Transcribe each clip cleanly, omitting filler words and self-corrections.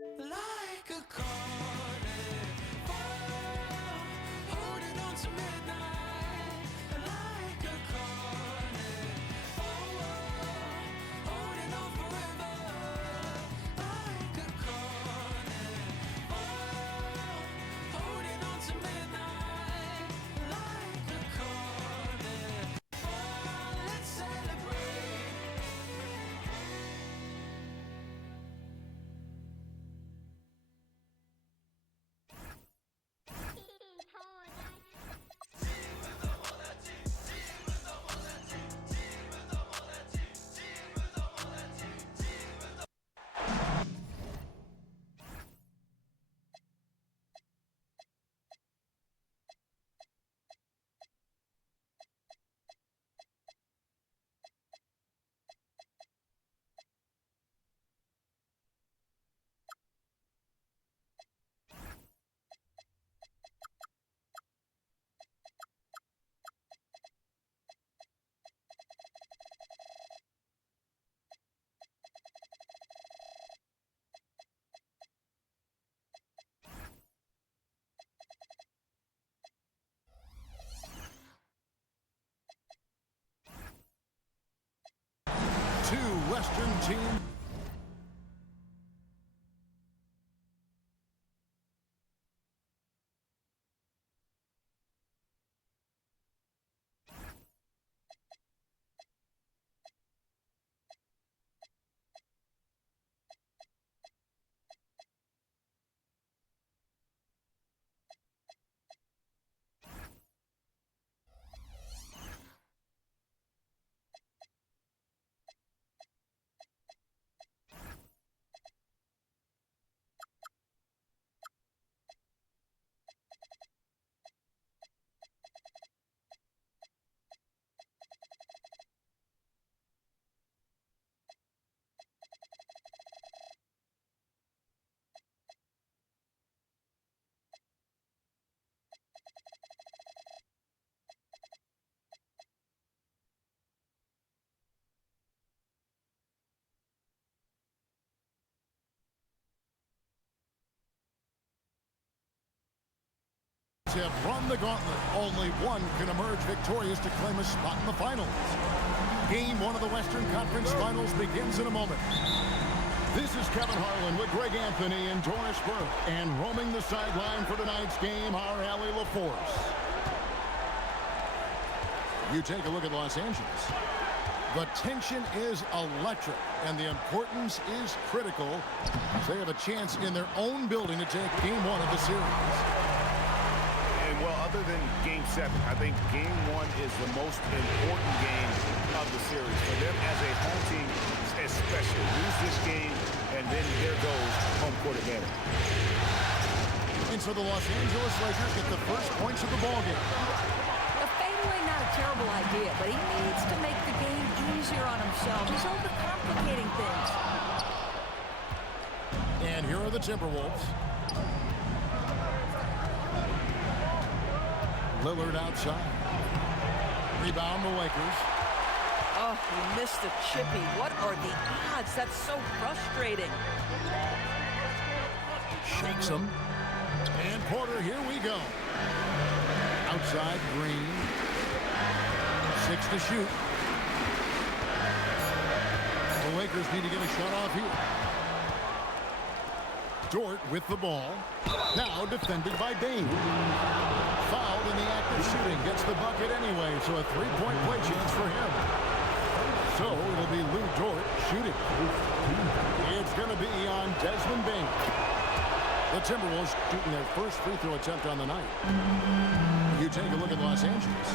Like a carnival, holding on to midnight. Like a carnival, holding on forever. Like a carnival, holding on to midnight. Like a carnival, let's celebrate. Two Western teams. Have run the gauntlet. Only one can emerge victorious to claim a spot in the finals. Game one of the Western Conference Finals begins in a moment. This is Kevin Harlan with Greg Anthony and Doris Burke. And roaming the sideline for tonight's game, our Allie LaForce. You take a look at Los Angeles. The tension is electric, and the importance is critical as they have a chance in their own building to take game one of the series. Well, other than Game 7, I think Game 1 is the most important game of the series. For them as a home team, especially, lose this game, and then there goes home court advantage. And so the Los Angeles Lakers get the first points of the ballgame. A fadeaway, not a terrible idea, but he needs to make the game easier on himself. He's overcomplicating things. And here are the Timberwolves. Lillard outside. Rebound the Lakers. Oh, he missed the chippy. What are the odds? That's so frustrating. Shakes him. And Porter, here we go. Outside, Green. 6 to shoot. The Lakers need to get a shot off here. Dort with the ball. Now defended by Bain. Fouled in the act of shooting. Gets the bucket anyway, so a three-point play chance for him. So it'll be Lou Dort shooting. It's going to be on Desmond Bain. The Timberwolves shooting their first free throw attempt on the night. You take a look at Los Angeles.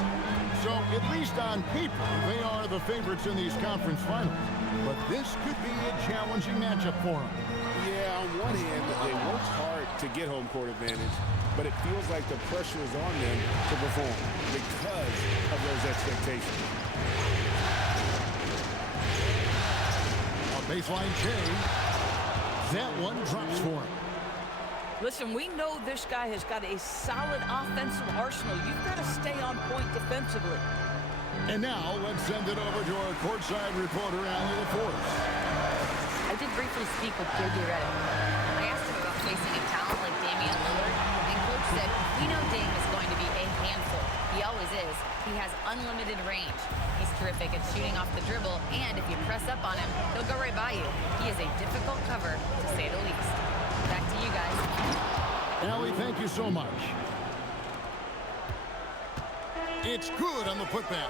So at least on paper, they are the favorites in these conference finals. But this could be a challenging matchup for them. Yeah, on one hand, they worked hard to get home court advantage, but it feels like the pressure is on them to perform because of those expectations. A baseline change. That one drops for him. Listen, we know this guy has got a solid offensive arsenal. You've got to stay on point defensively. And now, let's send it over to our courtside reporter, Allie LaForce. I did briefly speak with J.J. Redick. I asked facing a talent like Damian Lillard, and Coach said, "We know Dame is going to be a handful. He always is. He has unlimited range. He's terrific at shooting off the dribble, and if you press up on him, he'll go right by you. He is a difficult cover, to say the least." Back to you guys. Allie, thank you so much. It's good on the putback.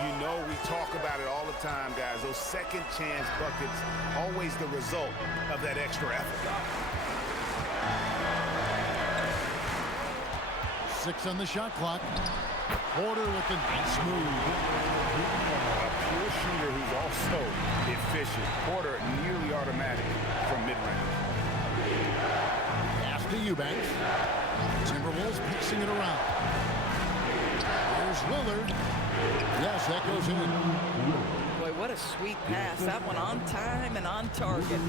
You know, we talk about it all the time, guys. Those second chance buckets, always the result of that extra effort. 6 on the shot clock. Porter with the nice move. A pure shooter who's also efficient. Porter nearly automatic from mid-range. Pass to Eubanks. Timberwolves passing it around. There's Lillard. Yes, that goes in. Boy, what a sweet pass. That one on time and on target.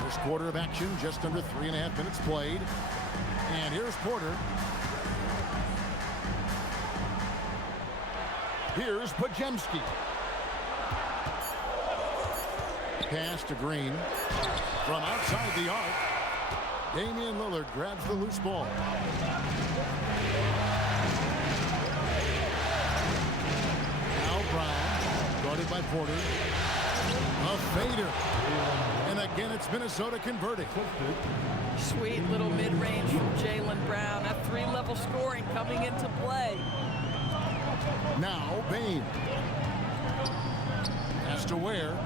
First quarter of action, just under 3.5 minutes played. And here's Porter. Here's Podziemski. Pass to Green. From outside the arc, Damian Lillard grabs the loose ball. Now Brown, guarded by Porter. A fader. And again, it's Minnesota converting. Sweet little mid-range from Jaylen Brown. That three-level scoring coming into play. Now Bane. Has to Ware.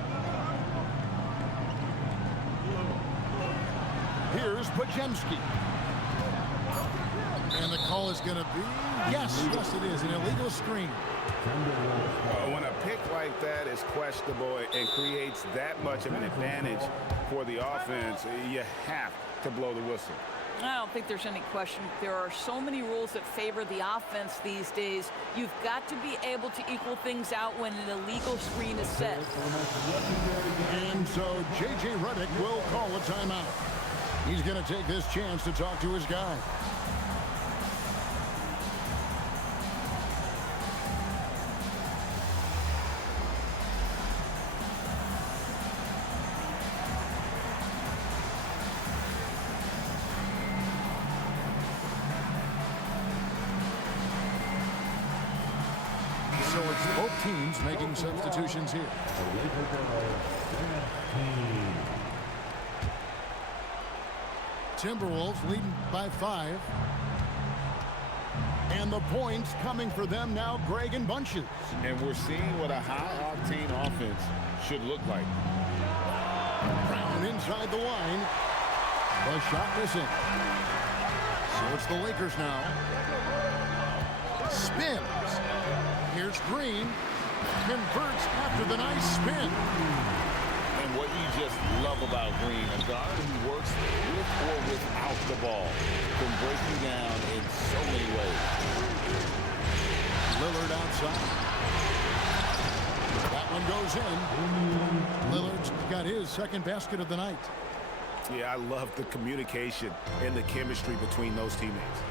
Here's Podziemski. And the call is going to be, yes, it is, an illegal screen. When a pick like that is questionable and creates that much of an advantage for the offense, you have to blow the whistle. I don't think there's any question. There are so many rules that favor the offense these days. You've got to be able to equal things out when an illegal screen is set. And so J.J. Redick will call a timeout. He's going to take this chance to talk to his guy. So it's both teams making substitutions here. Timberwolves leading by 5. And the points coming for them now, Greg in bunches. And we're seeing what a high-octane offense should look like. Brown inside the line. The shot missing. So it's the Lakers now. Spins. Here's Green. Converts after the nice spin. And what you just love about Green, a guard who works with or without the ball, can break you down in so many ways. Lillard outside. That one goes in. Lillard's got his second basket of the night. Yeah, I love the communication and the chemistry between those teammates.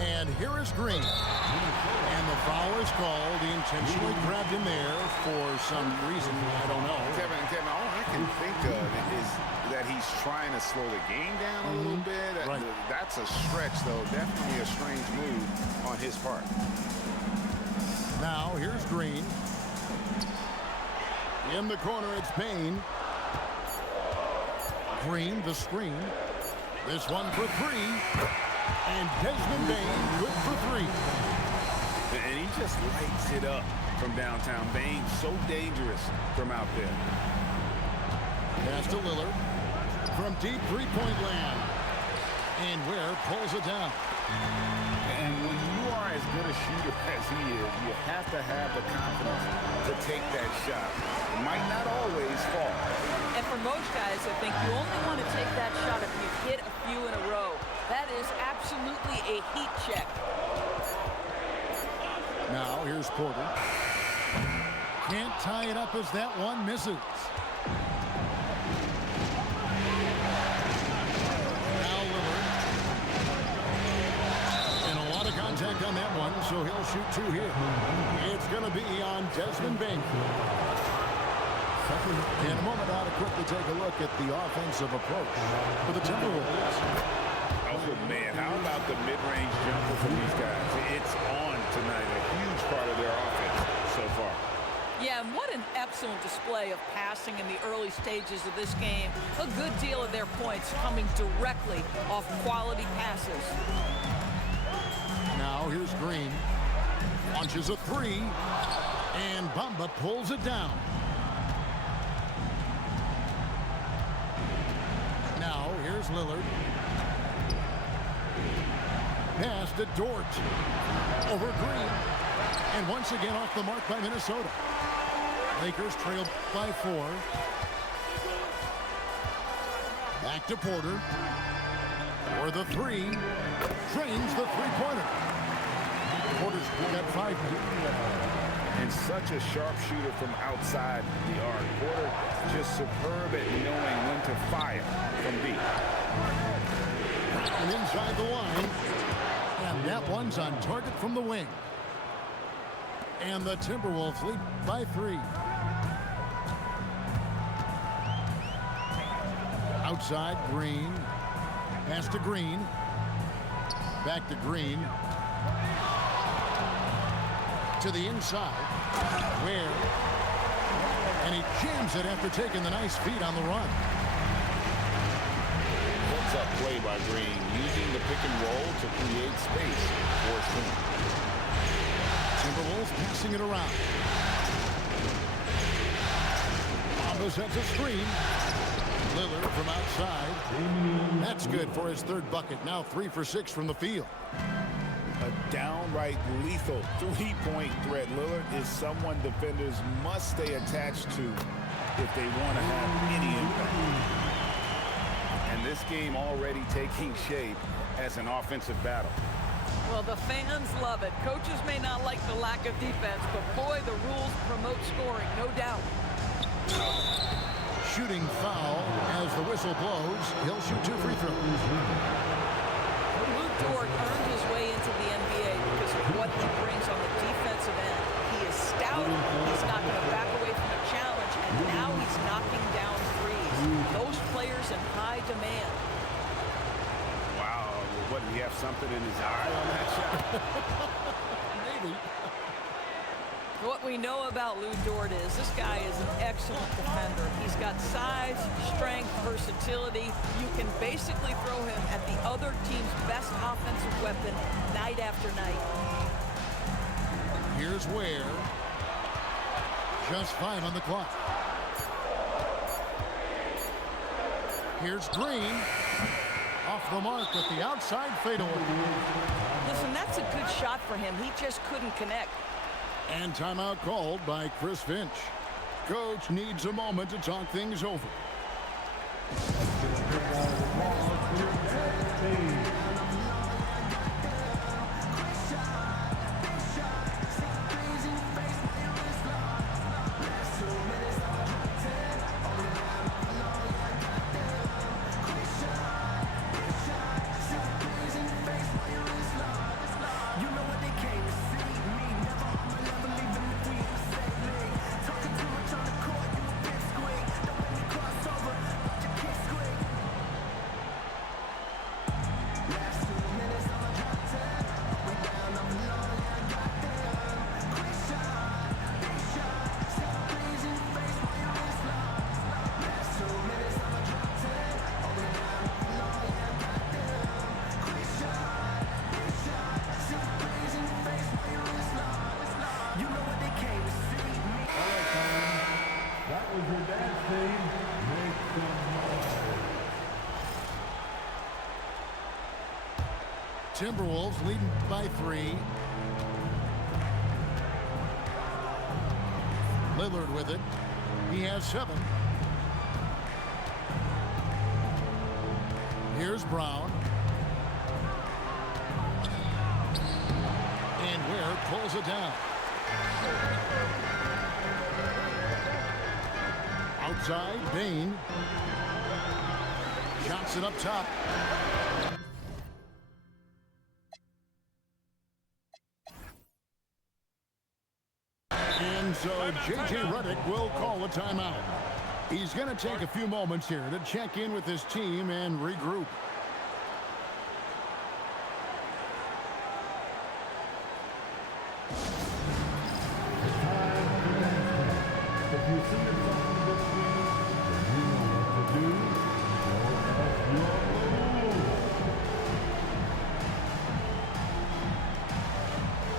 And here is Green. And the foul is called. He intentionally grabbed him there for some reason. I don't know. Kevin, all I can think of is that he's trying to slow the game down a little bit. Right. That's a stretch, though. Definitely a strange move on his part. Now, here's Green. In the corner, it's Payne. Green, the screen. This one for 3. And Desmond Bane, good for 3. And he just lights it up from downtown. Bane, so dangerous from out there. Pass to Lillard. From deep three-point land. And Ware pulls it down. And when you are as good a shooter as he is, you have to have the confidence to take that shot. It might not always fall. And for most guys, I think you only want to take that shot if you hit a few in a row. That is absolutely a heat check. Now, here's Porter. Can't tie it up as that one misses. Now Lillard. And a lot of contact on that one, so he'll shoot 2 here. It's going to be on Desmond Bain. In a moment, I ought to quickly take a look at the offensive approach for the Timberwolves. Oh, man, how about the mid-range jumper from these guys? It's on tonight, a huge part of their offense so far. Yeah, and what an excellent display of passing in the early stages of this game. A good deal of their points coming directly off quality passes. Now here's Green. Launches a 3. And Bamba pulls it down. Now here's Lillard. Pass to Dort. Over Green. And once again off the mark by Minnesota. Lakers trail by 4. Back to Porter. For the 3. Drains the three-pointer. Porter's got 5. And such a sharp shooter from outside the arc. Porter just superb at knowing when to fire from deep. And inside the line. And that one's on target from the wing. And the Timberwolves lead by 3. Outside, Green. Pass to Green. Back to Green. To the inside. Where? And he jams it after taking the nice feed on the run. What's up play by Green, using the pick and roll to create space for his team. Timberwolves passing it around. Anba sets a screen. Lillard from outside. That's good for his 3rd bucket. Now 3 for 6 from the field. A downright lethal 3-point threat. Lillard is someone defenders must stay attached to if they want to have any impact. And this game already taking shape as an offensive battle. Well, the fans love it. Coaches may not like the lack of defense, but boy, the rules promote scoring, no doubt. Shooting foul as the whistle blows. He'll shoot 2 free throws. Lou Dort earned his way into the NBA because of what he brings on the defensive end. He is stout. He's not going to back away from a challenge, and now he's knocking down threes. Those players in high demand. Wow, what, did he have something in his eye on that shot? Maybe. What we know about Lou Dort is this guy is an excellent defender. He's got size, strength, versatility. You can basically throw him at the other team's best offensive weapon night after night. Here's Ware. Just 5 on the clock. Here's Green. Off the mark with the outside fadeaway. Listen, that's a good shot for him. He just couldn't connect. And timeout called by Chris Finch. Coach needs a moment to talk things over. Timberwolves leading by 3. Lillard with it. He has 7. Here's Brown. And Ware pulls it down. Outside, Bain. Shots it up top. So J.J. Redick will call a timeout. He's going to take a few moments here to check in with his team and regroup. If you see yourself in this game, then you know what to do, or else you're lose.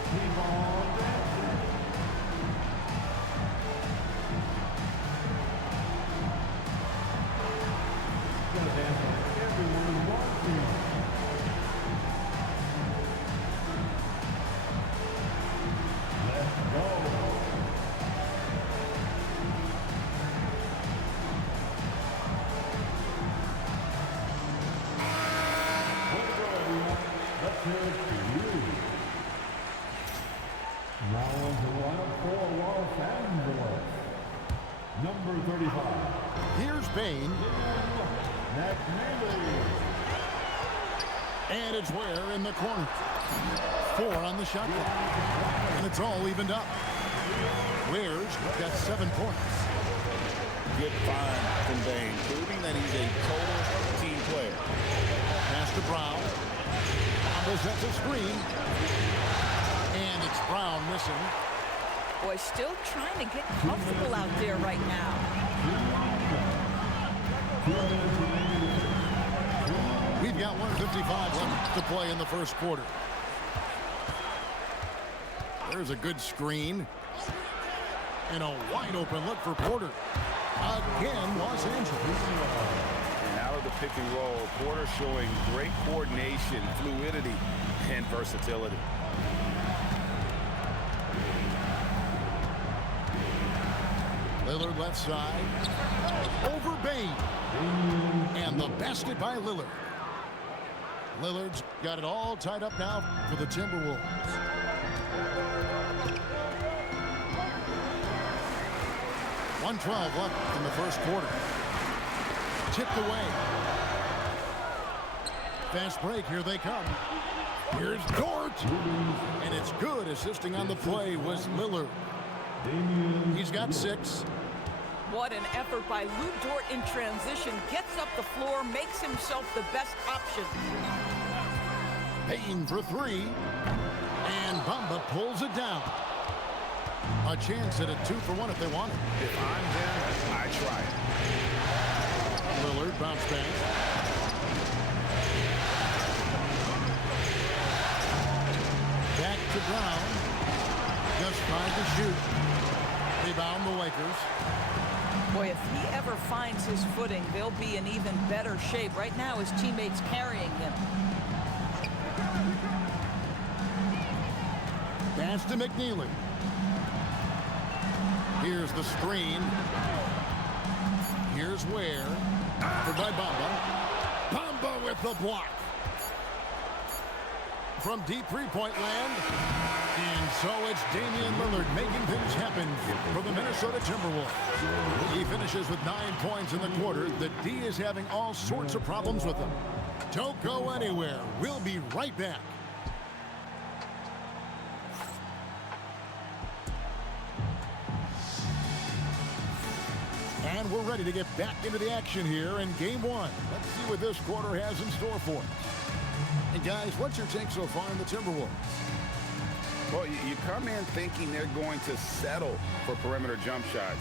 Keep on dancing. Gotta dance like everyone wants you. Let's go. Let's hear it for you. Now on to lineup for Los Angeles. Number 35. Here's Bain. McNeely. And it's Ware in the corner. 4 on the shot clock. And it's all evened up. Ware's got 7 points. Good find from Bain, proving that he's a total team player. Pass to Brown. Anba sets a screen. And it's Brown missing. Boy, still trying to get comfortable out there right now. We've got 1:55 left to play in the first quarter. There's a good screen. And a wide open look for Porter. Again, Los Angeles. And out of the pick and roll, Porter showing great coordination, fluidity, and versatility. Lillard left side. Over Bain. And the basket by Lillard. Lillard's got it all tied up now for the Timberwolves. .112 left in the first quarter. Tipped away. Fast break, here they come. Here's Dort. And it's good. Assisting on the play was Lillard. He's got 6. What an effort by Lou Dort in transition. Gets up the floor, makes himself the best option. Payne for 3. And Bamba pulls it down. A chance at a 2-for-1 if they want it. If I'm them, I try it. Lillard bounce back. Back to Brown. Just trying to shoot. Rebound the Lakers. Boy, if he ever finds his footing, they'll be in even better shape. Right now, his teammates carrying him. Pass to McNeely. Here's the screen. Here's Ware. Offered by Bamba. Bamba with the block. From deep three-point land. And so it's Damian Lillard making things happen for the Minnesota Timberwolves. He finishes with 9 points in the quarter. The D is having all sorts of problems with him. Don't go anywhere. We'll be right back. And we're ready to get back into the action here in Game 1. Let's see what this quarter has in store for us. And guys, what's your take so far on the Timberwolves? Well, you come in thinking they're going to settle for perimeter jump shots.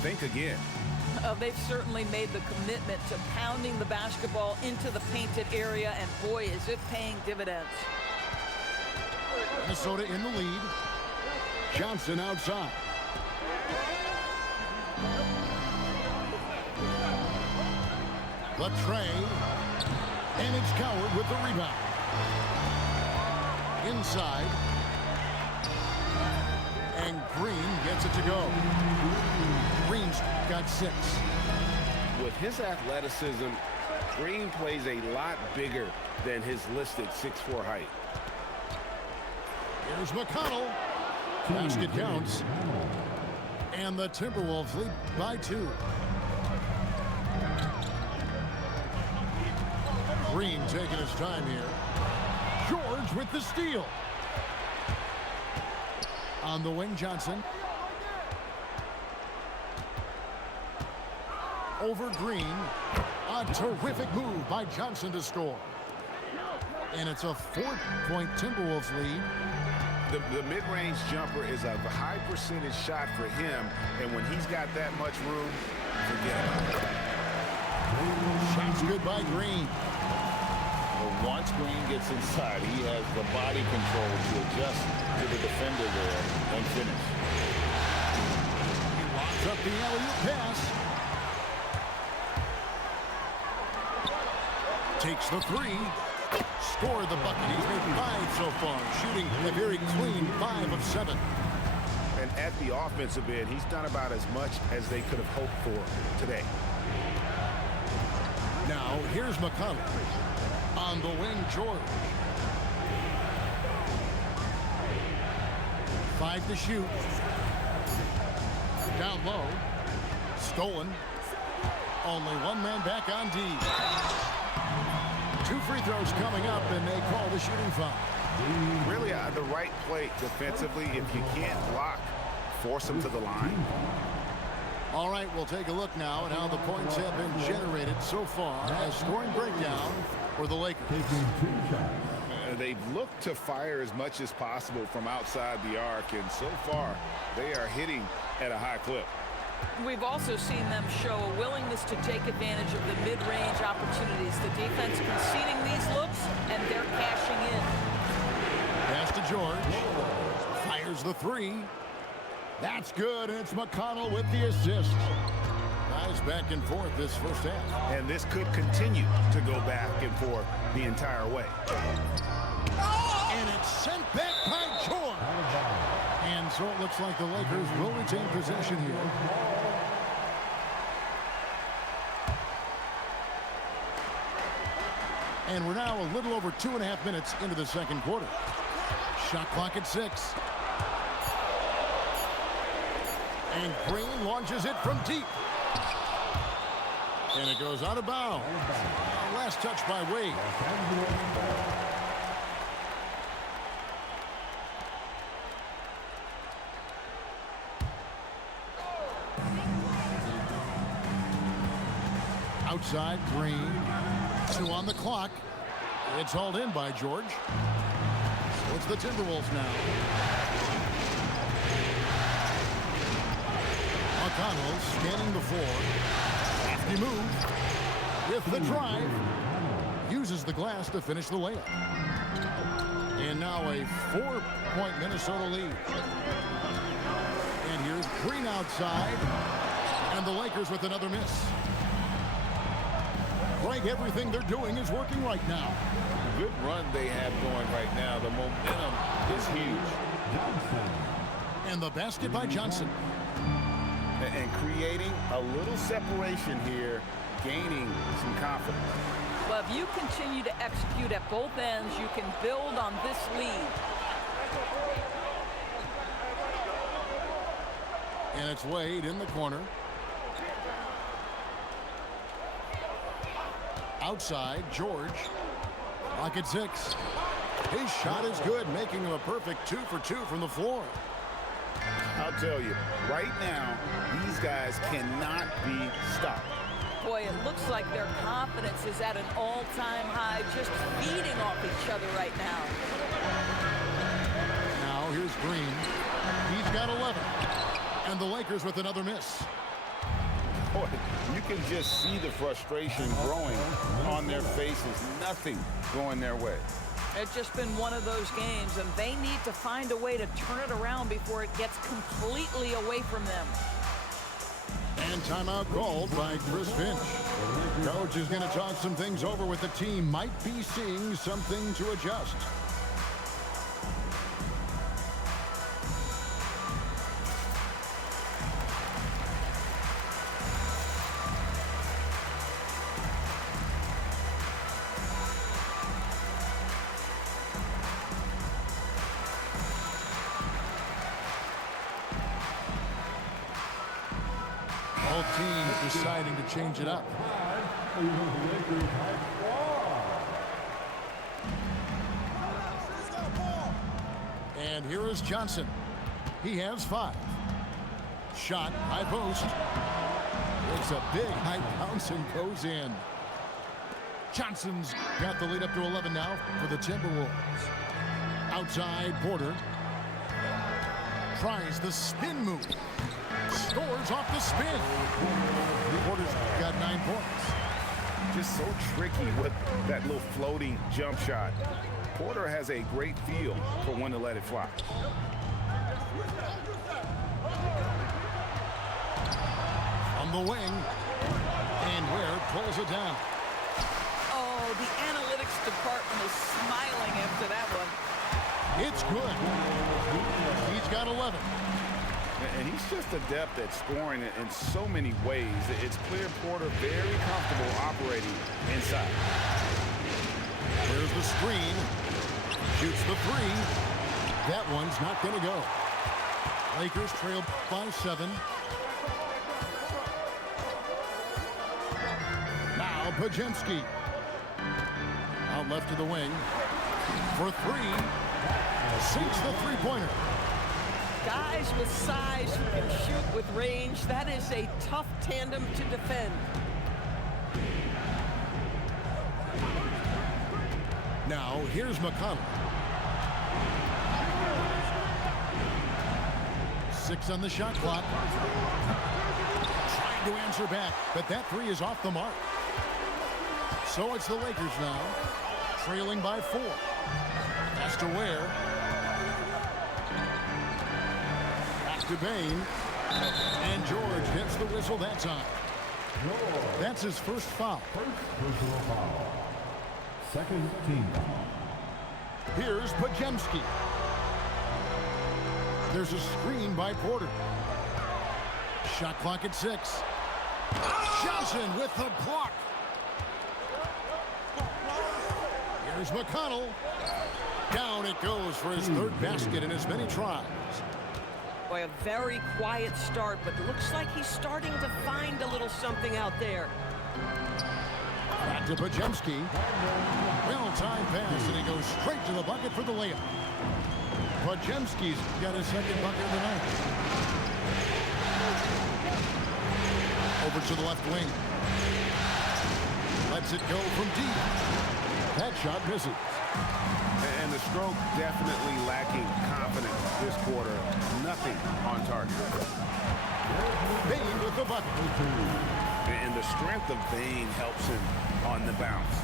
Think again. They've certainly made the commitment to pounding the basketball into the painted area, and boy, is it paying dividends. Minnesota in the lead. Johnson outside. Latrey. And it's Coward with the rebound. Inside. And Green gets it to go. Green's got 6. With his athleticism, Green plays a lot bigger than his listed 6'4" height. Here's McConnell. Basket counts. And the Timberwolves lead by 2. Green taking his time here. George with the steal. On the wing, Johnson. over Green. A terrific move by Johnson to score. And it's a 4-point Timberwolves lead. The mid-range jumper is a high percentage shot for him, and when he's got that much room, forget about it. Shots good by Green. But once Green gets inside, he has the body control to adjust to the defender there and finish. He locks up the alley-oop pass. Takes the three. Scored the bucket. He's made 5 so far, shooting a very clean 5 of 7. And at the offensive end, he's done about as much as they could have hoped for today. Now, here's McConnell. On the wing, George. 5 to shoot. Down low. Stolen. Only one man back on D. 2 free throws coming up, and they call the shooting foul. Really the right play defensively. If you can't block, force them to the line. All right, we'll take a look now at how the points have been generated so far as scoring breakdown for the Lakers. They've looked to fire as much as possible from outside the arc, and so far they are hitting at a high clip. We've also seen them show a willingness to take advantage of the mid-range opportunities. The defense conceding these looks, and they're cashing in. Pass to George. Fires the 3. That's good, and it's McConnell with the assist. Guys back and forth this first half. And this could continue to go back and forth the entire way. And it's sent back by George. And so it looks like the Lakers will retain possession here. And we're now a little over 2.5 minutes into the second quarter. Shot clock at 6. And Green launches it from deep. And it goes out of bounds. Last touch by Wade. Outside, Green. 2 on the clock. It's hauled in by George. So it's the Timberwolves now. McConnell scanning the floor. Hefty move. With the drive. Uses the glass to finish the layup. And now a 4-point Minnesota lead. And here's Green outside. And the Lakers with another miss. Greg, everything they're doing is working right now. Good run they have going right now. The momentum is huge. And the basket by Johnson. And creating a little separation here, gaining some confidence. Well, if you continue to execute at both ends, you can build on this lead. And it's Wade in the corner. Outside, George. Clock at 6. His shot is good, making him a perfect 2 for 2 from the floor. I'll tell you, right now, these guys cannot be stopped. Boy, it looks like their confidence is at an all-time high, just feeding off each other right now. Now here's Green. He's got 11. And the Lakers with another miss. Boy, you can just see the frustration growing on their faces. Nothing going their way. It's just been one of those games, and they need to find a way to turn it around before it gets completely away from them. And timeout called by Chris Finch. Coach is going to talk some things over with the team. Might be seeing something to adjust. Both teams deciding to change it up. And here is Johnson. He has 5. Shot, high post. Takes a big high bounce and goes in. Johnson's got the lead up to 11 now for the Timberwolves. Outside, Porter. Tries the spin move. Scores off the spin. Porter's got 9 points. Just so tricky with that little floating jump shot. Porter has a great feel for when to let it fly. On the wing. And Ware pulls it down. Oh, the analytics department is smiling after that one. It's good. He's got 11. And he's just adept at scoring in so many ways. It's clear Porter very comfortable operating inside. There's the screen. Shoots the 3. That one's not going to go. Lakers trail by 7. Now Pajemski. Out left to the wing. For 3. Sinks the three-pointer. Guys with size who can shoot with range, that is a tough tandem to defend. Now, here's McConnell. 6 on the shot clock. Trying to answer back, but that 3 is off the mark. So it's the Lakers now, trailing by 4. Pass to Ware. To Bain, and George gets the whistle that time. That's his first foul. First personal foul. Second team foul. Here's Pajemski. There's a screen by Porter. Shot clock at 6. Johnson with the block. Here's McConnell. Down it goes for his 3rd basket in as many tries. Boy, a very quiet start, but looks like he's starting to find a little something out there. Back to Pajemski. Well-timed pass, and he goes straight to the bucket for the layup. Pajemski's got his 2nd bucket of the night. Over to the left wing. Lets it go from deep. That shot misses. And the stroke definitely lacking confidence this quarter. Nothing on target. Bain with the bucket. And the strength of Bain helps him on the bounce.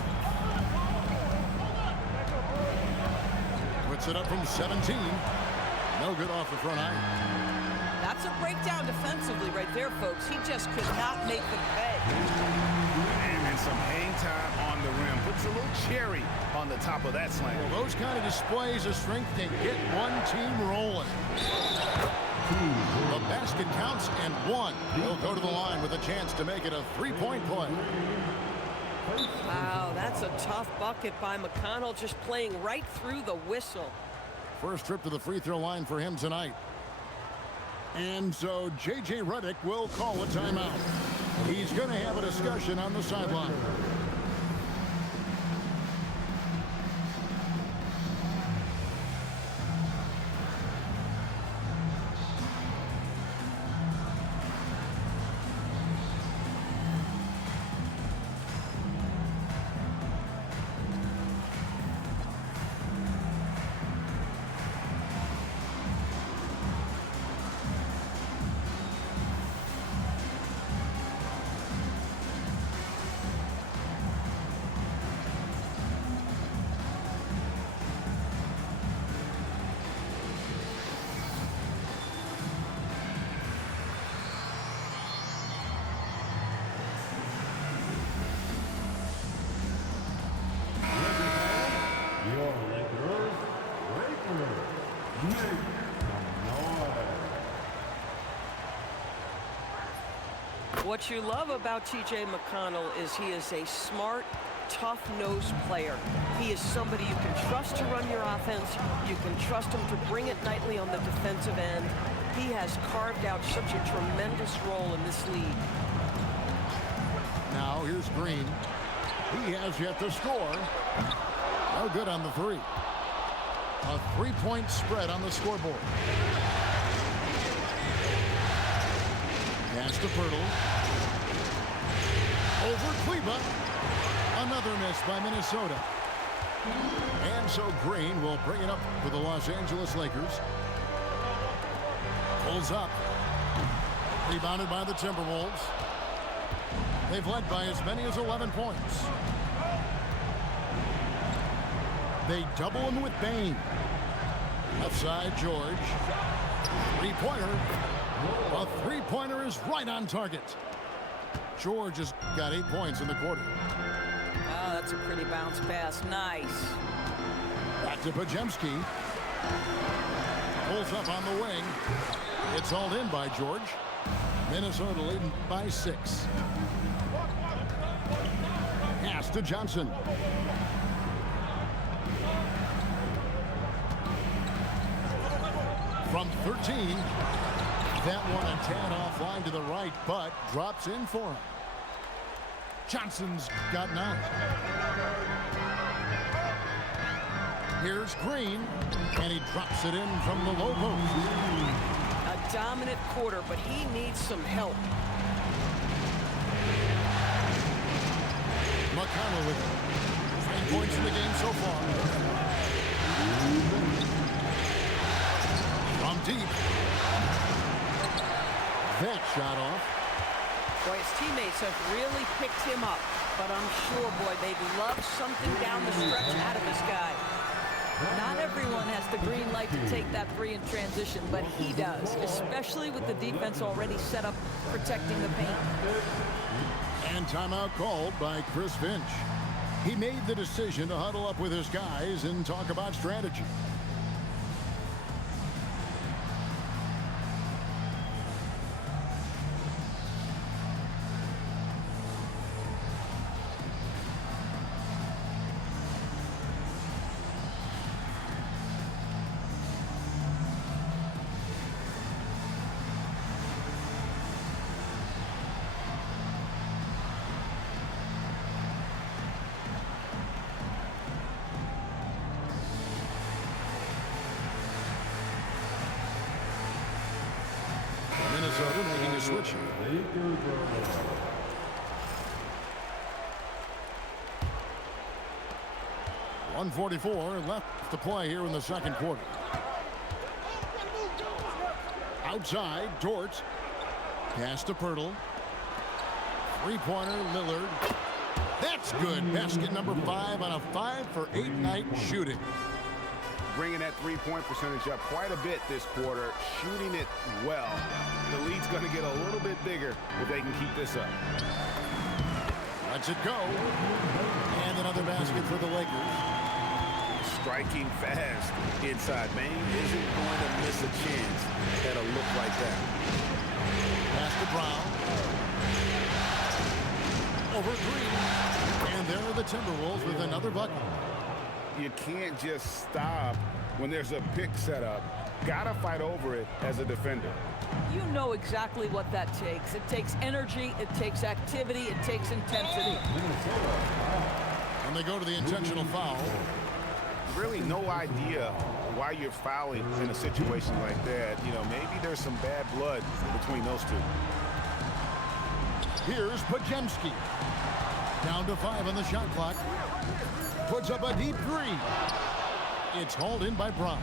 Puts it up from 17. No good off the front iron. That's a breakdown defensively right there, folks. He just could not make them pay. And some hang time on the rim. Puts a little cherry on the top of that slam. Well, those kind of displays of strength can get one team rolling. The basket counts and 1. He'll go to the line with a chance to make it a 3-point play. Wow, that's a tough bucket by McConnell, just playing right through the whistle. First trip to the free throw line for him tonight. And so J.J. Redick will call a timeout. He's going to have a discussion on the sideline. What you love about T.J. McConnell is he is a smart, tough-nosed player. He is somebody you can trust to run your offense. You can trust him to bring it nightly on the defensive end. He has carved out such a tremendous role in this league. Now here's Green. He has yet to score. No good on the 3. A 3-point spread on the scoreboard. Pass to Pirtle. Over Kleba. Another miss by Minnesota. And so Green will bring it up for the Los Angeles Lakers. Pulls up. Rebounded by the Timberwolves. They've led by as many as 11 points. They double him with Bain. Left side, George. Three-pointer. A three-pointer is right on target. George has got 8 points in the quarter. Oh, that's a pretty bounce pass. Nice. Back to Pajemski. Pulls up on the wing. It's hauled in by George. Minnesota leading by 6. Pass to Johnson. From 13. That one a tad offline to the right, but drops in for him. Johnson's got 9. Here's Green, and he drops it in from the low post. A dominant quarter, but he needs some help. McConnell with 9 points in the game so far. From deep. That shot off. Boy, his teammates have really picked him up, but I'm sure, boy, they'd love something down the stretch out of this guy. Not everyone has the green light to take that three in transition, but he does, especially with the defense already set up protecting the paint. And timeout called by Chris Finch. He made the decision to huddle up with his guys and talk about strategy. Minnesota making a switch. Lakers are 1:44 left to play here in the second quarter. Outside, Dort. Pass to Pirtle. Three-pointer, Lillard. That's good. Basket number 5 on a 5 for 8 night shooting. Bringing that three-point percentage up quite a bit this quarter, shooting it well. The lead's going to get a little bit bigger if they can keep this up. Lets it go. And another basket for the Lakers. Striking fast inside. Maine isn't going to miss a chance at a look like that. Pass to Brown. Over Green. And there are the Timberwolves with another bucket. You can't just stop when there's a pick set up. Gotta fight over it as a defender. You know exactly what that takes. It takes energy, it takes activity, it takes intensity. And they go to the intentional foul. Really no idea why you're fouling in a situation like that. You know, maybe there's some bad blood between those two. Here's Pajemski. Down to 5 on the shot clock. Puts up a deep three. It's hauled in by Brown.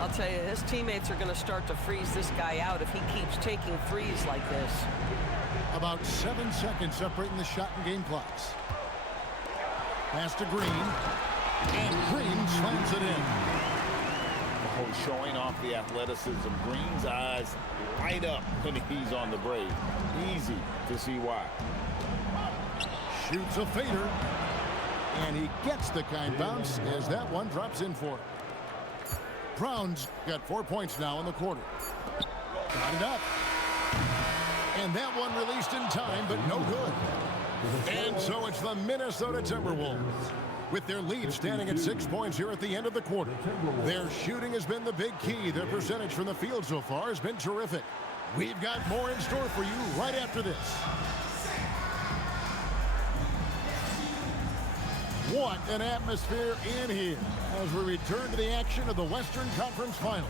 I'll tell you, his teammates are going to start to freeze this guy out if he keeps taking threes like this. About 7 seconds separating the shot and game clocks. Pass to Green. And Green slams it in. Oh, showing off the athleticism. Green's eyes light up when he's on the break. Easy to see why. Shoots a fader. And he gets the kind bounce as that one drops in for him. Brown's got 4 points now in the quarter. Got it up. And that one released in time, but no good. And so it's the Minnesota Timberwolves. With their lead standing at 6 points here at the end of the quarter. Their shooting has been the big key. Their percentage from the field so far has been terrific. We've got more in store for you right after this. What an atmosphere in here as we return to the action of the Western Conference Final.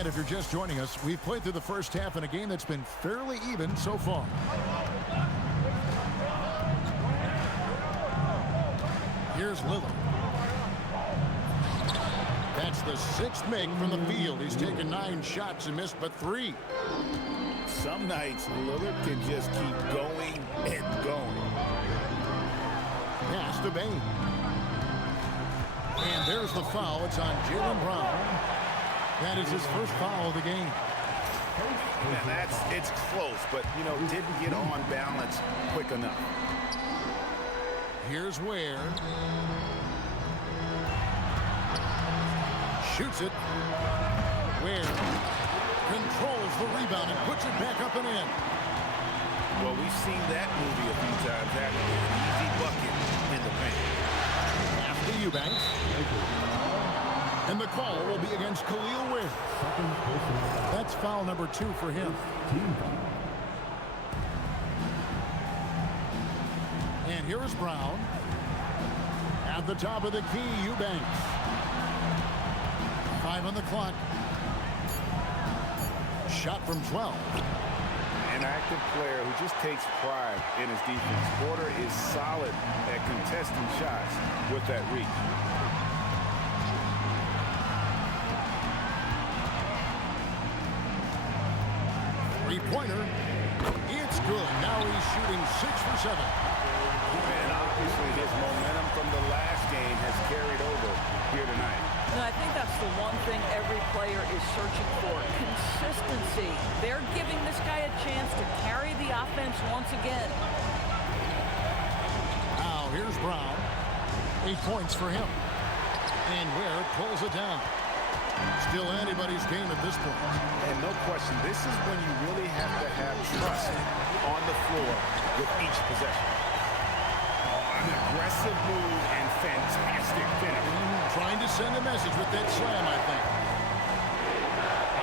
And if you're just joining us, we've played through the first half in a game that's been fairly even so far. Here's Lillard. That's the 6th make from the field. He's taken 9 shots and missed but 3. Some nights, Lillard can just keep going and going. Pass to Bain. And there's the foul. It's on Jaylen Brown. That is his first foul of the game. And it's close, but, didn't get on balance quick enough. Here's Ware. Shoots it. Ware controls the rebound and puts it back up and in. Well, we've seen that movie a few times, haven't we? An easy bucket in the paint. After Eubanks. And the call will be against Khalil Ware. That's foul number 2 for him. And here is Brown. At the top of the key, Eubanks. 5 on the clock. Shot from 12. An active player who just takes pride in his defense. Porter is solid at contesting shots with that reach. Three-pointer. It's good. Now he's shooting 6 for 7. And obviously his momentum from the last game has carried over here tonight. And I think that's the one thing every player is searching for, consistency. They're giving this guy a chance to carry the offense once again. Now here's Brown. 8 points for him. And Ware pulls it down. Still anybody's game at this point. And no question, this is when you really have to have trust on the floor with each possession. An aggressive move and fantastic finish. Trying to send a message with that slam, I think.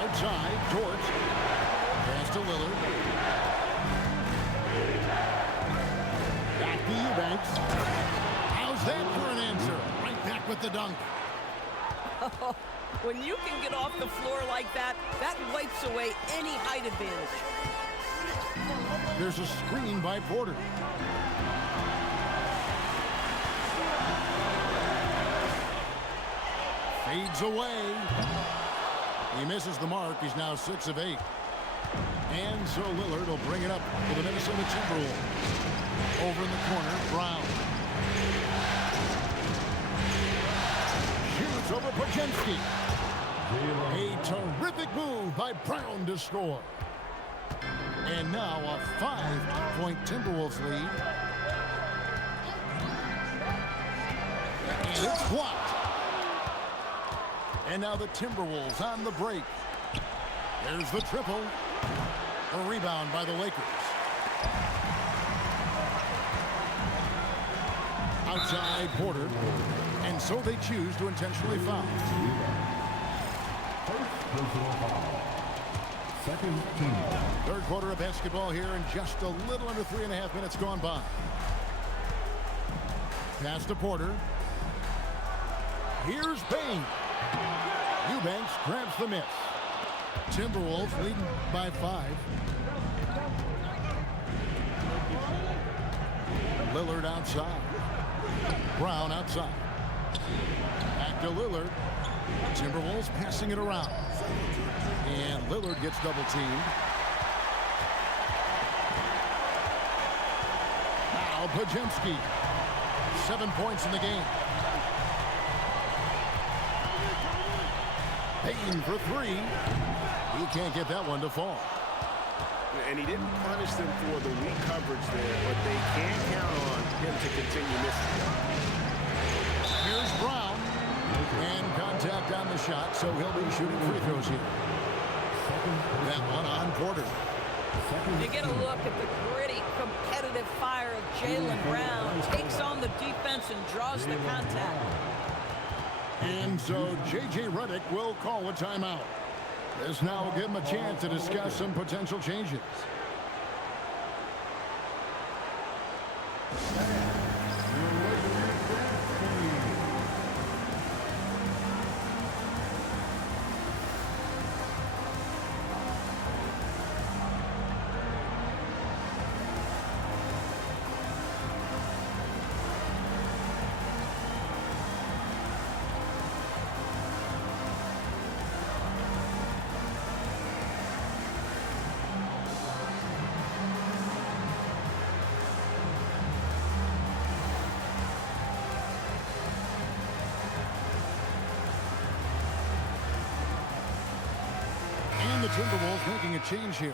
Outside, George. Pass to Lillard. Back to Eubanks. How's that for an answer? Right back with the dunk. When you can get off the floor like that, that wipes away any height advantage. There's a screen by Porter. Fades away. He misses the mark. He's now 6 of 8. And so Lillard will bring it up for the Minnesota Timberwolves. Over in the corner, Brown. Shoots over Podziemski. A terrific move by Brown to score. And now a 5-point Timberwolves lead. And it's blocked. And now the Timberwolves on the break. There's the triple. A rebound by the Lakers. Outside Porter. And so they choose to intentionally foul. Second team. Third quarter of basketball here in just a little under 3.5 minutes gone by. Pass to Porter. Here's Bain. Eubanks grabs the miss. Timberwolves leading by 5. Lillard outside. Brown outside. Back to Lillard. Timberwolves passing it around. And Lillard gets double teamed. Now Podziemski. 7 points in the game. Bain for 3. He can't get that one to fall. And he didn't punish them for the weak coverage there, but they can count on him to continue missing. Here's Brown. And contact on the shot, so he'll be shooting free throws here. That one on Porter. You get a look at the gritty, competitive fire of Jaylen Brown. Takes on the defense and draws the contact. And so J.J. Redick will call a timeout. This now will give him a chance to discuss some potential changes. Timberwolves making a change here.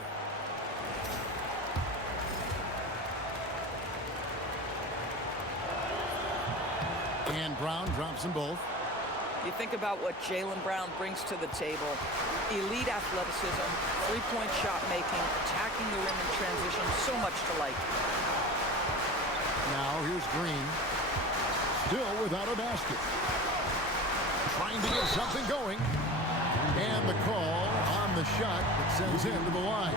And Brown drops them both. You think about what Jaylen Brown brings to the table. Elite athleticism, three-point shot making, attacking the rim in transition, so much to like. Now here's Green. Still without a basket. Trying to get something going. And the call on the shot that sends him to the line.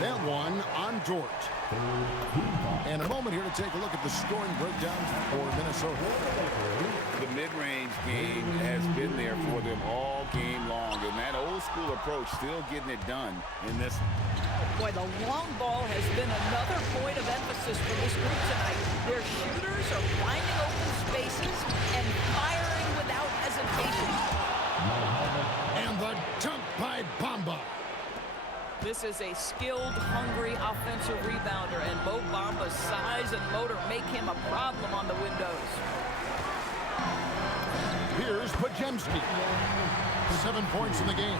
That one on Dort. And a moment here to take a look at the scoring breakdown for Minnesota. The mid-range game has been there for them all game long, and that old-school approach still getting it done in this. Boy, the long ball has been another point of emphasis for this group tonight, where shooters are finding open spaces and firing without hesitation. And the dunk by Bamba. This is a skilled, hungry offensive rebounder, and Mo Bamba's size and motor make him a problem on the windows. Here's Pajemski. 7 points in the game.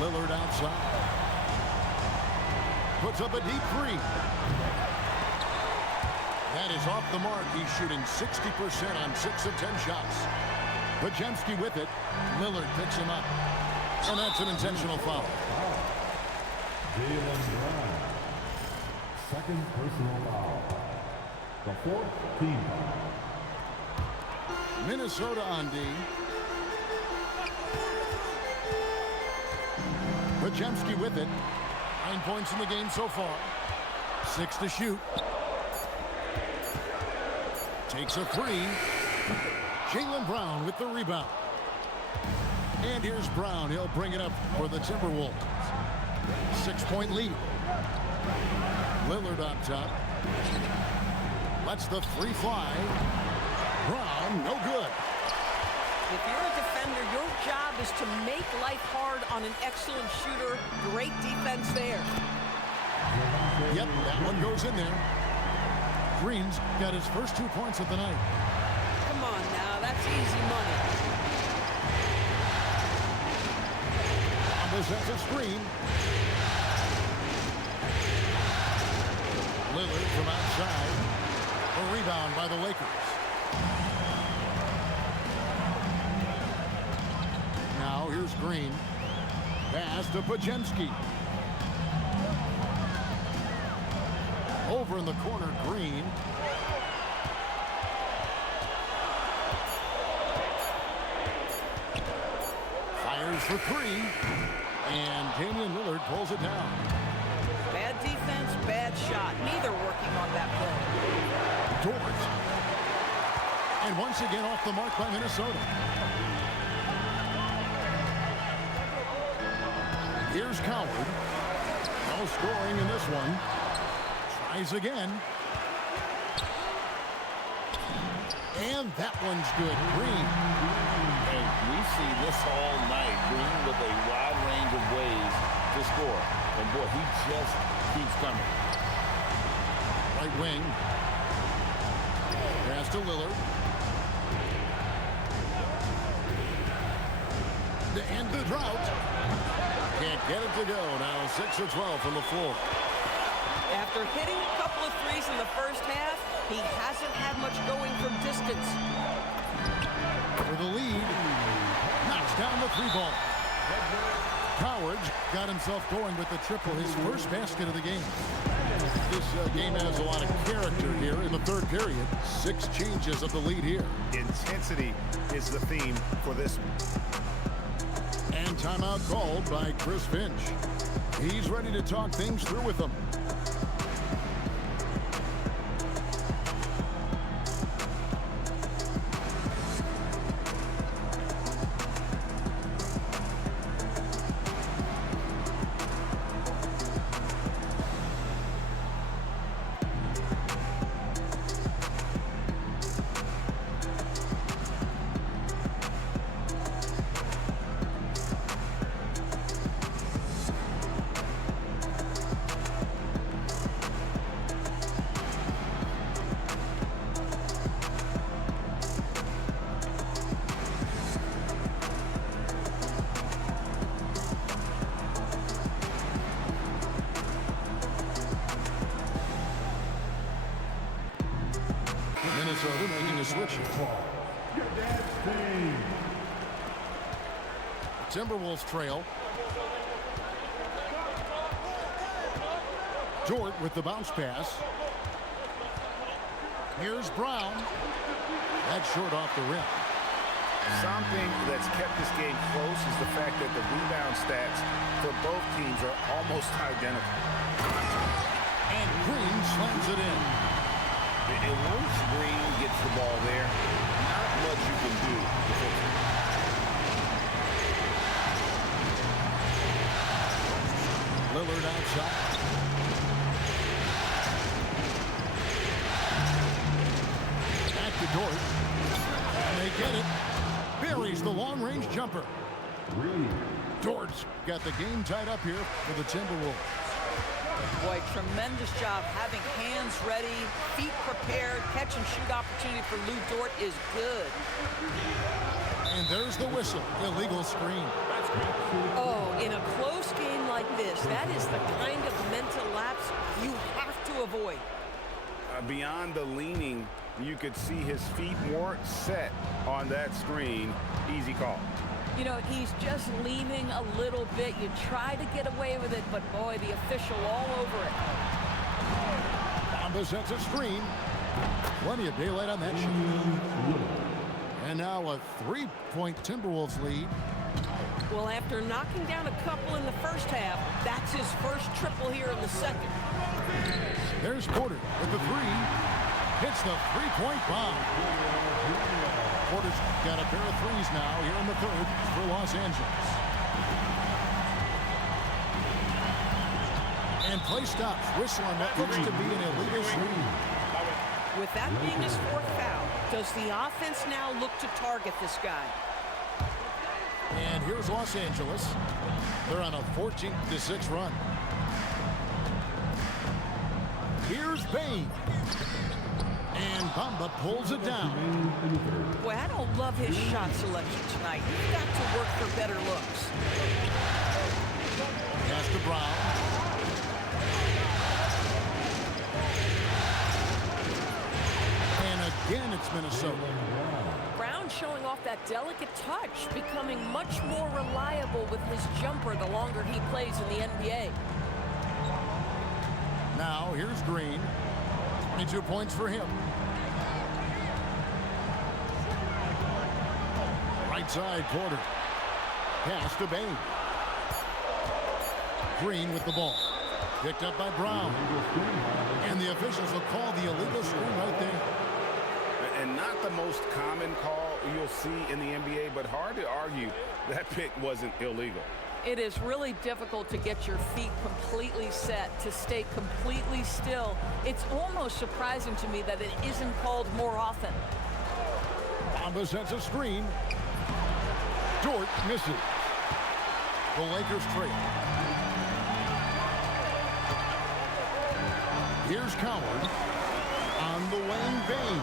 Lillard outside. Puts up a deep three. That is off the mark. He's shooting 60% on 6 of 10 shots. Pajemski with it. Lillard picks him up. And that's an intentional foul. Jaylen Brown. Second personal foul. The fourth team foul. Minnesota on D. Pajemski with it. 9 points in the game so far. 6 to shoot. Takes a three. Jaylen Brown with the rebound. And here's Brown. He'll bring it up for the Timberwolves. 6-point lead. Lillard on top. Lets the three fly. Brown, no good. If you're a defender, your job is to make life hard on an excellent shooter. Great defense there. Yep, that one goes in there. Green's got his first 2 points of the night. Come on now, that's easy money. Bamba sets a screen. Lillard from outside. A rebound by the Lakers. Now here's Green. Pass to Pajemski. Over in the corner, Green. Fires for three. And Damian Lillard pulls it down. Bad defense, bad shot. Neither working on that play. Dort. And once again off the mark by Minnesota. Here's Coward. No scoring in this one. Tries again. And that one's good. Green. And we've seen this all night. Green with a wide range of ways to score. And boy, he just keeps coming. Right wing. Pass to Lillard. To end the drought. Can't get it to go. Now 6 of 12 from the floor. After hitting a couple of threes in the first half, he hasn't had much going from distance. For the lead. Knocks down the three ball. Coward got himself going with the triple, his first basket of the game. This game has a lot of character here in the third period. 6 changes of the lead here. Intensity is the theme for this one. And timeout called by Chris Finch. He's ready to talk things through with them. Minnesota making a switch. Your dad's team. Timberwolves trail. Dort with the bounce pass. Here's Brown. That's short off the rim. Something that's kept this game close is the fact that the rebound stats for both teams are almost identical. And Green slams it in. And once Green gets the ball there, not much you can do defensively. Lillard outside. Back to Dort. And they get it. Buries the long-range jumper. Dort's got the game tied up here for the Timberwolves. Boy, tremendous job having hands ready, feet prepared. Catch and shoot opportunity for Lou Dort is good. And there's the whistle. Illegal screen. Oh, in a close game like this, that is the kind of mental lapse you have to avoid. Beyond the leaning, you could see his feet weren't set on that screen. Easy call. You know, he's just leaning a little bit. You try to get away with it, but boy, the official all over it. Anba sets a screen. Plenty of daylight on that shot. And now a three-point Timberwolves lead. Well, after knocking down a couple in the first half, that's his first triple here in the second. There's Porter with the three. Hits the three-point bomb. Porter's got a pair of threes now here in the third for Los Angeles. And play stops. Whistle on what looks to be an illegal screen. With that being his fourth foul, does the offense now look to target this guy? And here's Los Angeles. They're on a 14-6 run. Here's Bain. And Bamba pulls it down. Boy, I don't love his shot selection tonight. He's got to work for better looks. Pass to Brown. And again, it's Minnesota. Brown showing off that delicate touch, becoming much more reliable with his jumper the longer he plays in the NBA. Now, here's Green. 22 points for him. Right side, Porter. Pass to Bain. Green with the ball. Picked up by Brown. And the officials will call the illegal screen right there. And not the most common call you'll see in the NBA, but hard to argue that pick wasn't illegal. It is really difficult to get your feet completely set, to stay completely still. It's almost surprising to me that it isn't called more often. Anba sets a screen. Dort misses. The Lakers trail. Here's Coward on the wing. Bain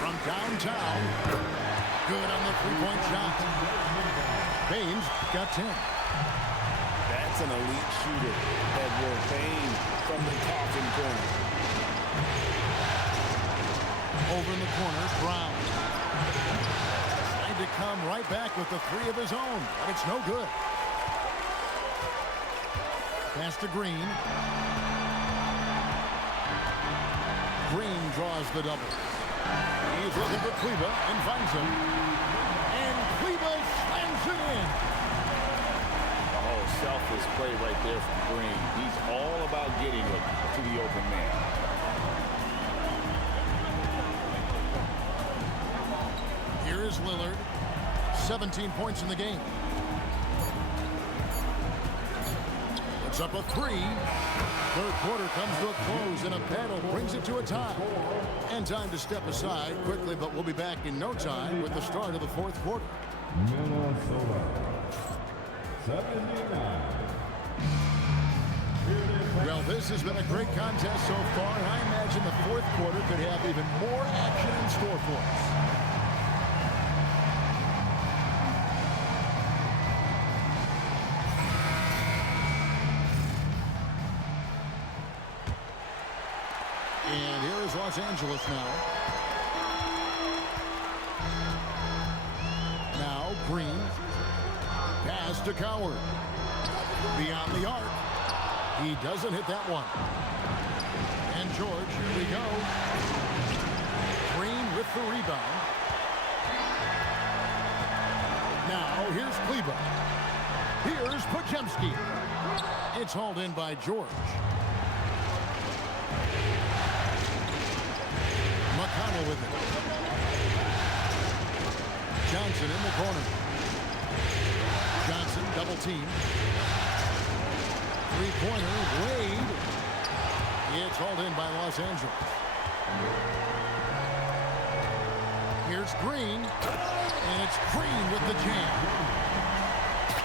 from downtown. Good on the three-point shot. Bain's got 10. That's an elite shooter, Edward Bain from the coffin corner. Over in the corner, Brown. Trying to come right back with the three of his own, but it's no good. Pass to Green. Green draws the double. He's looking for Kleba and finds him. And Kleba slams it in. Oh, selfless play right there from Green. He's all about getting it to the open man. Here is Lillard. 17 points in the game. Puts up a three. Third quarter comes to a close, and a battle brings it to a tie. And time to step aside quickly, but we'll be back in no time with the start of the fourth quarter. Minnesota 79. Well, this has been a great contest so far, and I imagine the fourth quarter could have even more action in store for us. And here is Here's Los Angeles now. Now Green. Pass to Coward. Beyond the arc. He doesn't hit that one. And George, here we go. Green with the rebound. Now here's Kleba. Here's Podziemski. It's hauled in by George. McConnell with it. Johnson in the corner. Johnson double team. Three-pointer, Wade. It's hauled in by Los Angeles. Here's Green. And it's Green with the jam.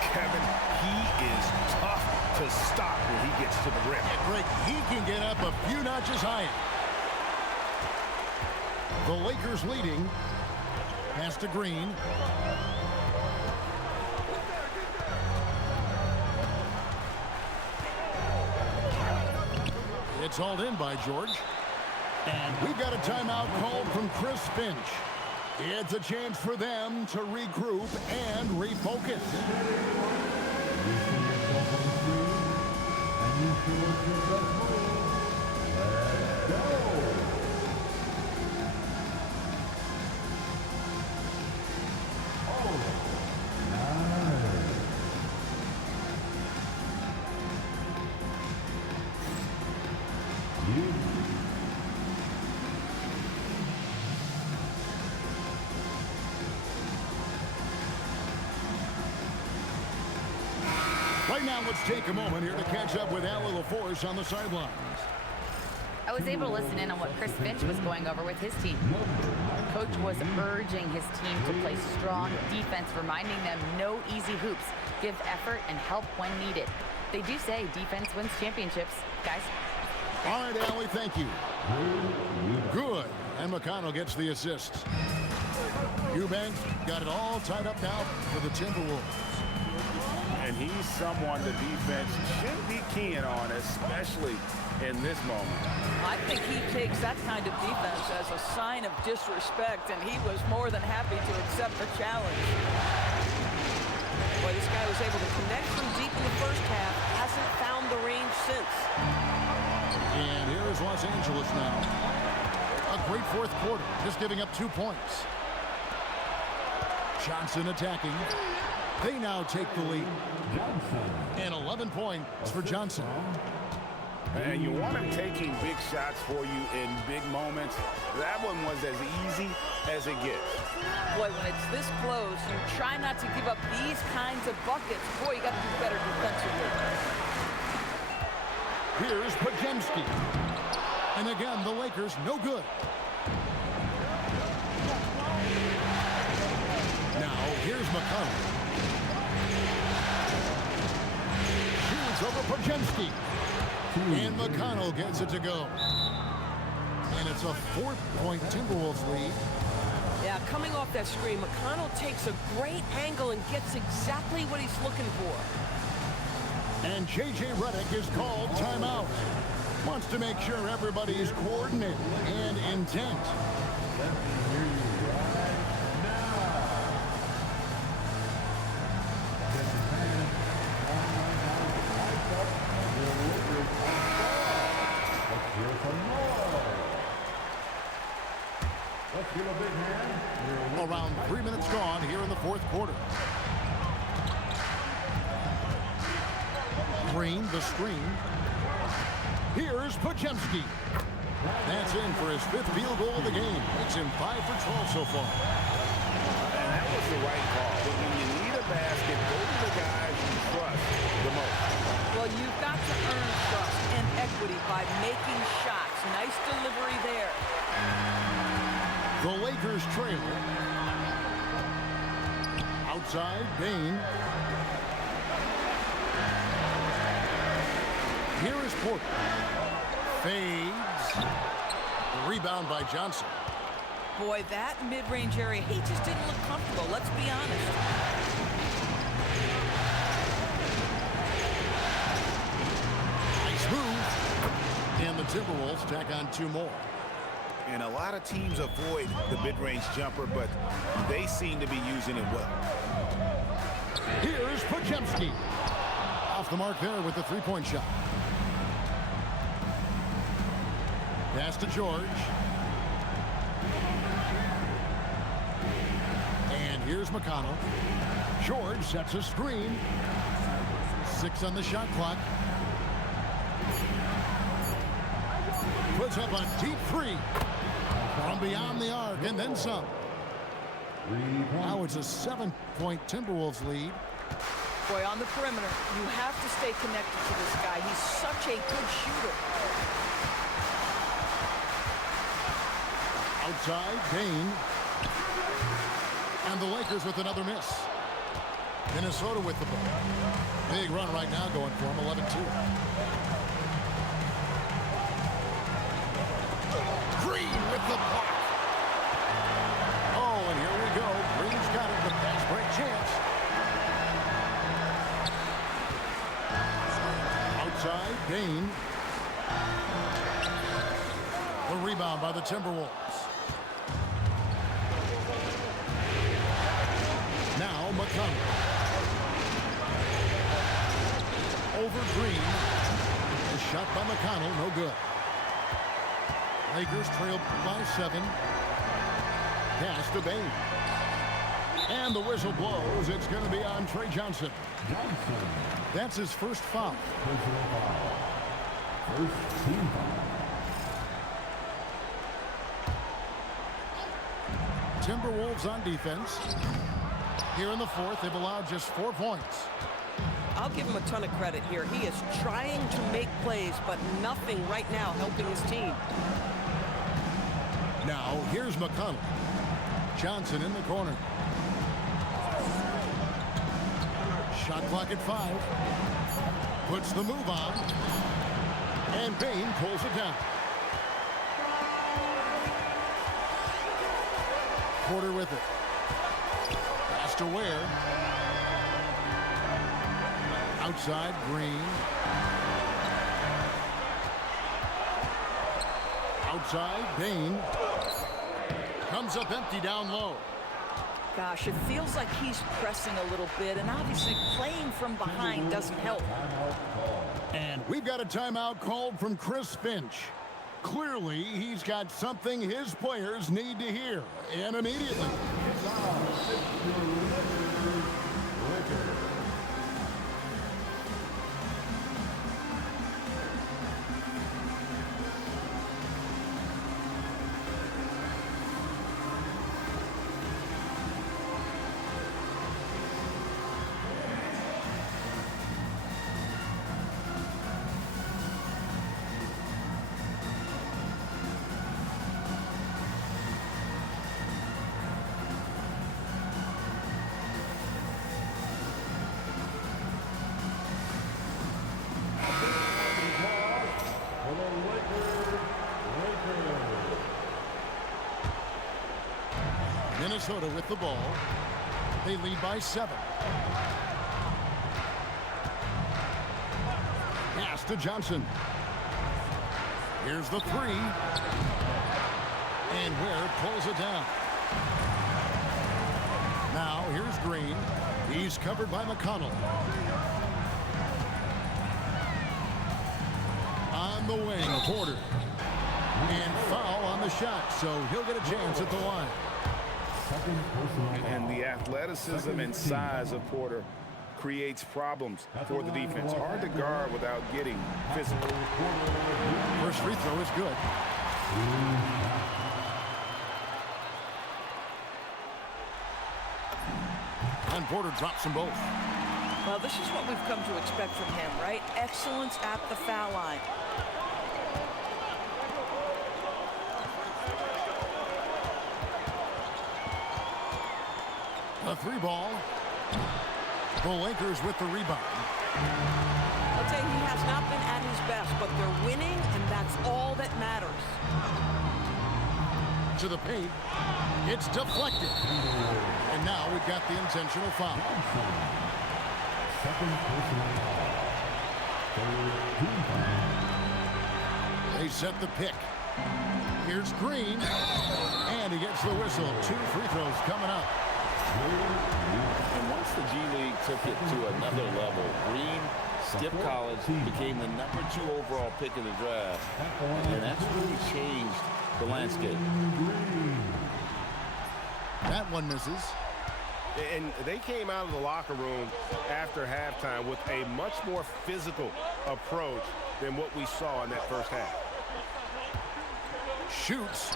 Kevin, he is tough to stop when he gets to the rim. And Greg, he can get up a few notches higher. The Lakers leading. Pass to Green. It's hauled in by George. And we've got a timeout called from Chris Finch. It's a chance for them to regroup and refocus. Right now, let's take a moment here to catch up with Allie LaForce on the sidelines. I was able to listen in on what Chris Finch was going over with his team. Coach was urging his team to play strong defense, reminding them no easy hoops, give effort, and help when needed. They do say defense wins championships, guys. All right, Allie, thank you. Good. And McConnell gets the assist. Eubanks got it all tied up now for the Timberwolves. And he's someone the defense should be keying on, especially in this moment. I think he takes that kind of defense as a sign of disrespect, and he was more than happy to accept the challenge. Boy, this guy was able to connect from deep in the first half, hasn't found the range since. And here is Los Angeles now. A great fourth quarter, just giving up 2 points. Johnson attacking. They now take the lead. And 11 points for Johnson. And you want him taking big shots for you in big moments. That one was as easy as it gets. Boy, when it's this close, you try not to give up these kinds of buckets. Boy, you got to do better defensively. Here's Podziemski. And again, the Lakers no good. Now, here's McConnell. Shoots over Podziemski. And McConnell gets it to go. And it's a 4-point Timberwolves lead. Yeah, coming off that screen, McConnell takes a great angle and gets exactly what he's looking for. And J.J. Redick is called timeout. Wants to make sure everybody's coordinated and intent. Around 3 minutes gone here in the fourth quarter. Green, the screen. Here's Podziemski. That's in for his 5th field goal of the game. Makes him 5 for 12 so far. And that was the right call. But when you need a basket, go to the guys you trust the most. Well, you've got to earn trust and equity by making shots. Nice delivery there. The Lakers trail. Outside, Bain. Here is Porter. Fades. Rebound by Johnson. Boy, that mid-range area, he just didn't look comfortable. Let's be honest. Nice move. And the Timberwolves tack on 2 more. And a lot of teams avoid the mid-range jumper, but they seem to be using it well. Here's Podziemski. Off the mark there with the three-point shot. Pass to George. And here's McConnell. George sets a screen. 6 on the shot clock. Puts up a deep three from beyond the arc and then some. Now it's a 7-point Timberwolves lead. Boy, on the perimeter, you have to stay connected to this guy. He's such a good shooter. Outside, Dane. And the Lakers with another miss. Minnesota with the ball. Big run right now going for him, 11-2. Green with the block. Oh, and here we go. Green's got it, the fast break chance. Outside, Dane. The rebound by the Timberwolves. Now McConnell. Over Green. A shot by McConnell, no good. Lakers trail by 7. Pass to Bain. And the whistle blows. It's going to be on Trey Johnson. That's his first foul. First team foul. Timberwolves on defense. Here in the fourth, they've allowed just 4 points. I'll give him a ton of credit here. He is trying to make plays, but nothing right now helping his team. Now, here's McConnell. Johnson in the corner. Shot clock at 5. Puts the move on. And Bain pulls it down. Porter with it. Pass to Ware. Outside, Green. Outside, Bain. Comes up empty down low. Gosh, it feels like he's pressing a little bit, and obviously playing from behind doesn't help. And we've got a timeout called from Chris Finch. Clearly, he's got something his players need to hear, and immediately. Minnesota with the ball. They lead by 7. Pass to Johnson. Here's the 3. And Ware pulls it down. Now here's Green. He's covered by McConnell. On the wing, Porter. And foul on the shot, so he'll get a chance at the line. And the athleticism and size of Porter creates problems for the defense. Hard to guard without getting physical. First free throw is good. And Porter drops them both. Well, this is what we've come to expect from him, right? Excellence at the foul line. A 3-ball. The Lakers with the rebound. I'll tell you, he has not been at his best, but they're winning, and that's all that matters. To the paint. It's deflected. And now we've got the intentional foul. Second personal foul. Third team foul. They set the pick. Here's Green, and he gets the whistle. 2 free throws coming up. And once the G League took it to another level, Green skipped college, became the #2 overall pick in the draft, and that's really changed the landscape. That one misses. And they came out of the locker room after halftime with a much more physical approach than what we saw in that first half. Shoots,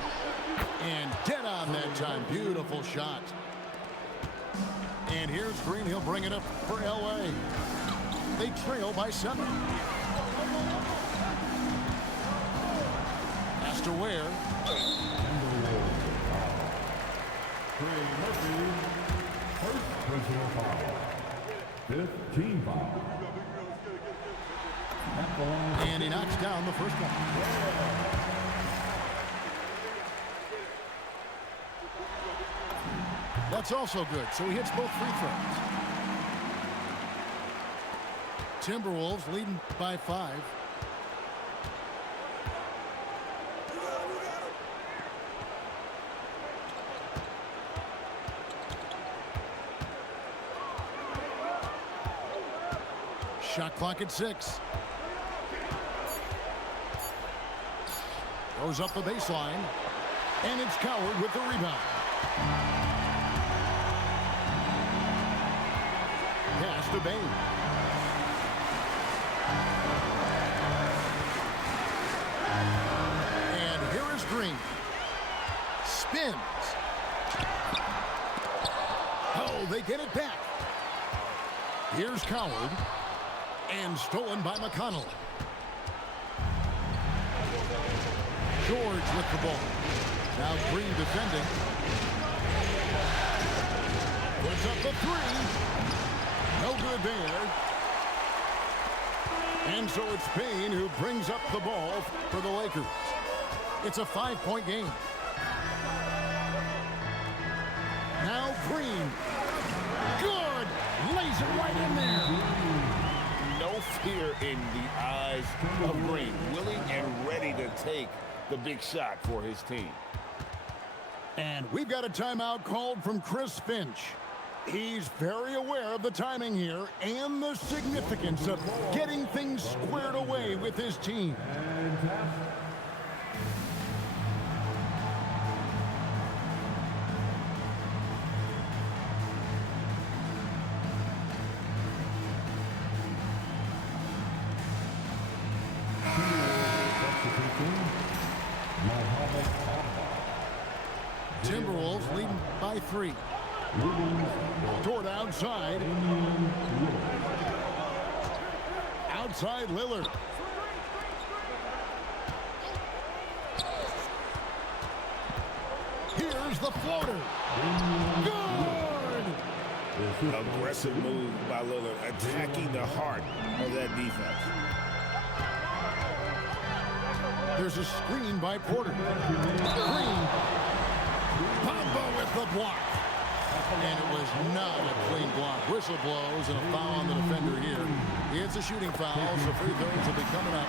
and dead on that time. Beautiful shot. And here's Green. He'll bring it up for LA. They trail by 7. Has to wear. Trey Murphy, first personal foul. 5th team foul. And he knocks down the first one. That's also good, so he hits both free throws. Timberwolves leading by 5. Shot clock at 6. Goes up the baseline, and it's Coward with the rebound. Pass to Bain. And here is Green. Spins. Oh, they get it back. Here's Coward. And stolen by McConnell. George with the ball. Now Green defending. Puts up the 3. No good there. And so it's Payne who brings up the ball for the Lakers. It's a 5-point game. Now Green. Good. Lays it right in there. No fear in the eyes of Green, willing and ready to take the big shot for his team. And we've got a timeout called from Chris Finch. He's very aware of the timing here and the significance of getting things squared away with his team. Timberwolves leading by 3. Toward outside. Outside Lillard. Here's the floater. Good! Aggressive move by Lillard, attacking the heart of that defense. There's a screen by Porter. Green. Bamba with the block. And it was not a clean block. Whistle blows and a foul on the defender here. He hits a shooting foul, so free throws will be coming up.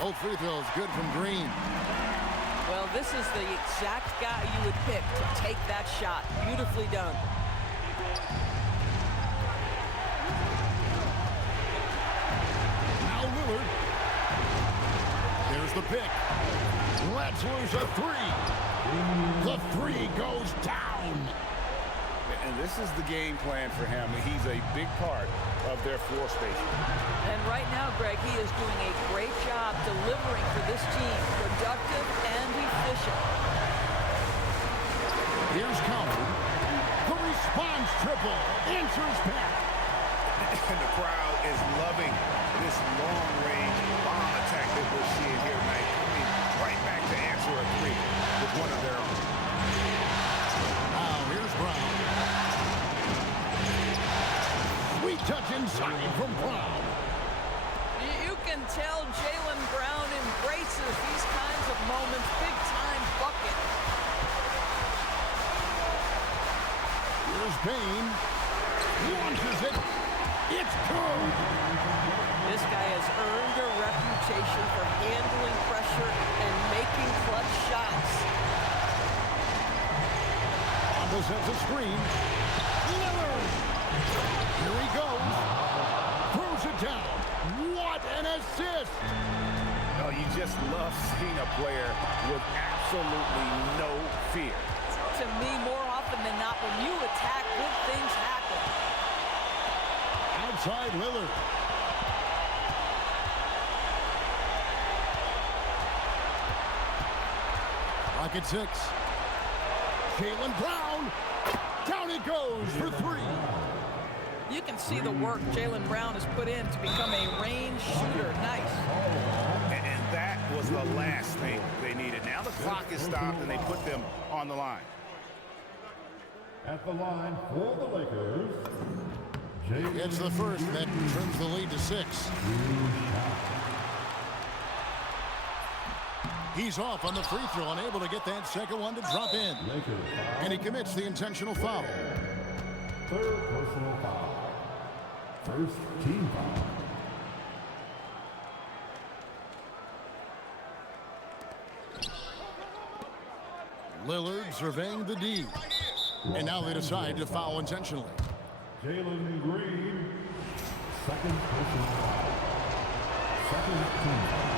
Both free throws good from Green. Well, this is the exact guy you would pick to take that shot. Beautifully done. Now Lillard. There's the pick. Let's lose a 3. The 3 goes down. And this is the game plan for him. He's a big part of their floor spacing. And right now, Greg, he is doing a great job delivering for this team. Productive and efficient. Here's Coward. The response triple. Answers back. And the crowd is loving this long-range bomb attack that we're seeing here tonight. Coming right back to answer a 3 with one of their own. Now here's Brown. Sweet touch inside from Brown. You can tell Jaylen Brown embraces these kinds of moments. Big-time bucket. Here's Bain. Launches it. It's good. This guy has earned a reputation for handling pressure and making clutch shots. Anba sets a screen. Lillard. Here he goes. Throws it down. What an assist. Oh, you just love seeing a player with absolutely no fear. To me, more often than not, when you attack, good things happen. Outside Lillard. Rocket 6. Jaylen Brown. Down it goes for three. You can see the work Jaylen Brown has put in to become a range shooter. Nice. And that was the last thing they needed. Now the clock is stopped, and they put them on the line. At the line for the Lakers, It's the first that turns the lead to 6. He's off on the free throw, unable to get that second one to drop in. And he commits the intentional foul. Third personal foul. First team foul. Lillard surveying the D. And now they decide to foul intentionally. Jalen Green, second personal foul. Second team foul.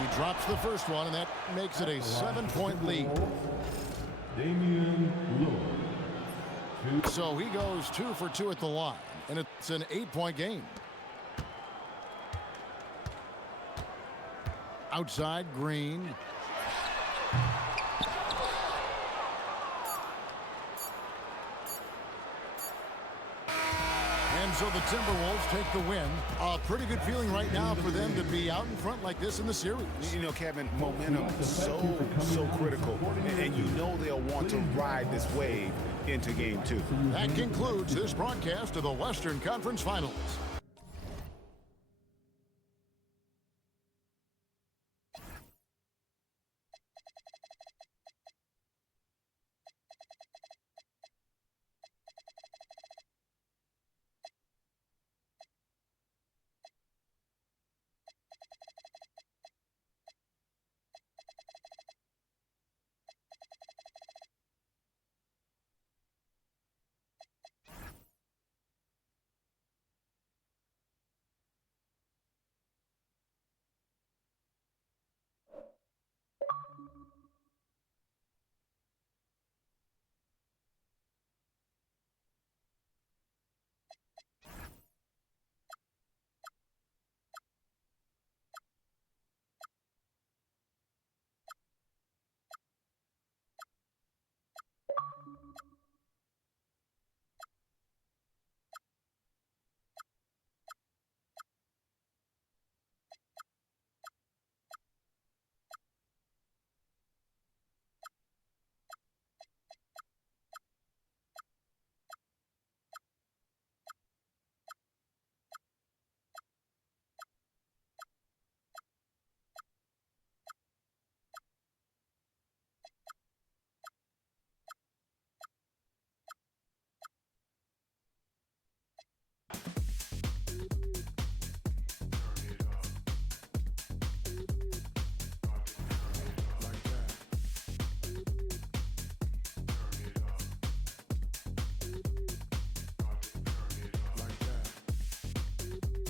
He drops the first one, and that makes it a 7-point lead. Damian Lillard. So he goes 2 for 2 at the line, and it's an 8-point game. Outside, Green. And so the Timberwolves take the win. A pretty good feeling right now for them to be out in front like this in the series. You know, Kevin, momentum so critical. And you know they'll want to ride this wave into game 2. That concludes this broadcast of the Western Conference Finals.